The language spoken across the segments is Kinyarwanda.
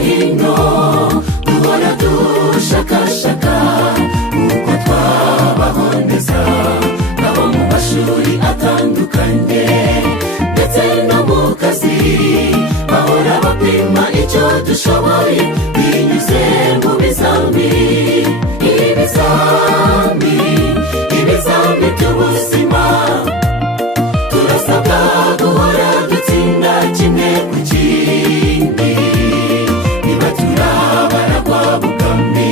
hino duhora dushakashaka uko twabaho neza, abo mu mashuri atandukanye ndetse no mu kazi bahora bapima icyo dushoboye binyuze mu ibizami by'ubuzima. Turasabwa guhora dutsinda kimwe ku kindi, niba turabaragwa bugami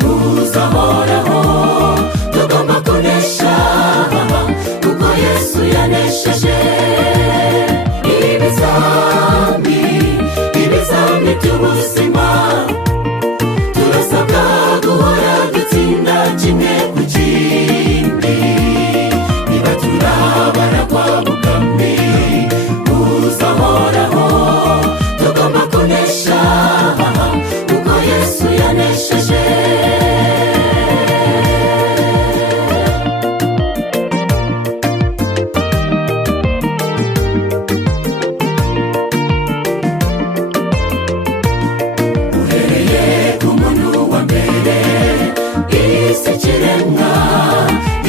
buzahoraho. Tugomba kunesha kuko Yesu yanesheje. Ibizami by'ubuzima, turasabwa guhora dutsinda kimwe ku kindi, niba turabaragwa bugami buzahoraho. Tugomba kunesha kuko Yesu yanesheje.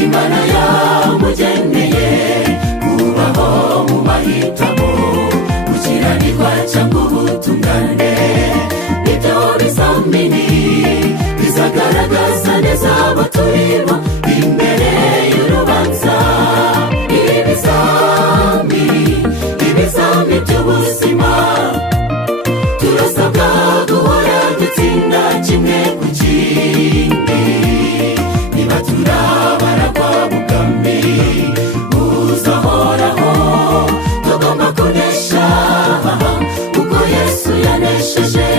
Imana yamugeneye kubaho mu mahitamo, gukiranirwa cyangwa ubutungane. Ibyo bizamini bizagaragaza neza abo turimo imbere y'urubanza. Ibizami by'ubuzima, turasabwa guhora dutsinda kimwe ku kindi, niba turabaragwa bugami buzahoraho. Tugomba kunesha kuko Yesu yanesheje.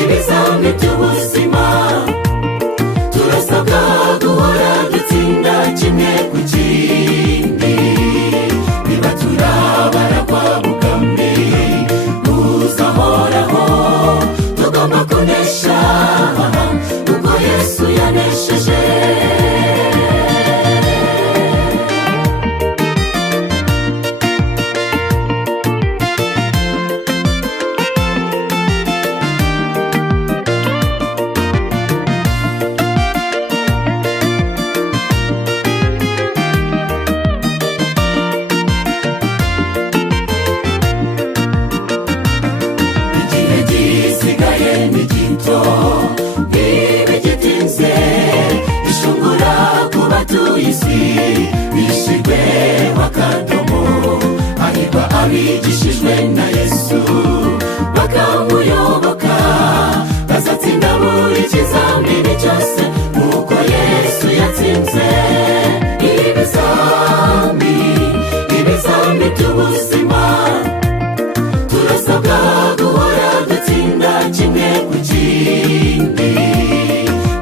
Ibizami by'ubuzima, turasabwa guhora dutsinda kimwe ku kindi, niba turabaragwa bugami buzahoraho. Tugomba kunesha kuko Yesu yanesheje. Igihe gisigaye ni gito, ntibigitinze ishungura ku batuye isi bishyirweho akadomo. Hahirwa abigishijwe na Yesu bakamuyoboka, bazatsinda buri kizamini cyose kuko Yesu yatsinze. Ibizami by'ubuzima, turasabwa guhora dutsinda kimwe ku kindi,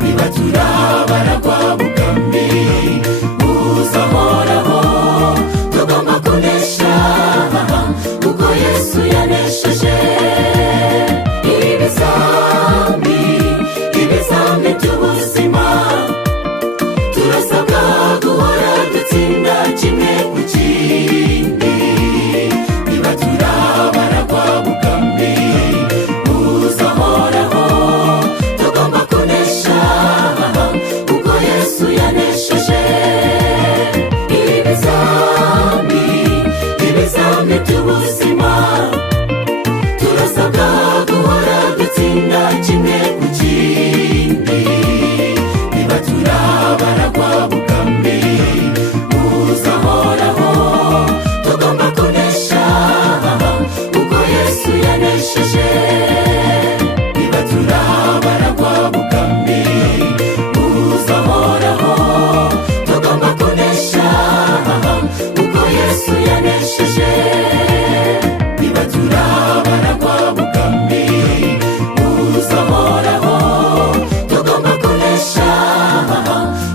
niba turabaragwa bugami buzahoraho. Tugomba kunesha kuko Yesu yanesheje. Ibizami by'ubuzima, turasabwa guhora dutsinda kimwe ku kindi, niba turabaragwa bugami buzahoraho. Tugomba kunesha kuko Yesu yanesheje. Ibizami by'ubuzima, turasabwa guhora dutsinda kimwe ku kindi, niba turabaragwa bugami buzahoraho. Tugomba kunesha kuko Yesu yanesheje. Niba turabaragwa bugami buzahoraho. Tugomba kunesha kuko Yesu yanesheje. Niba turabaragwa bugami buzahoraho. Tugomba kunesha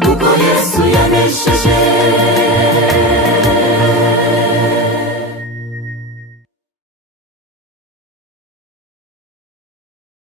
kuko Yesu yanesheje.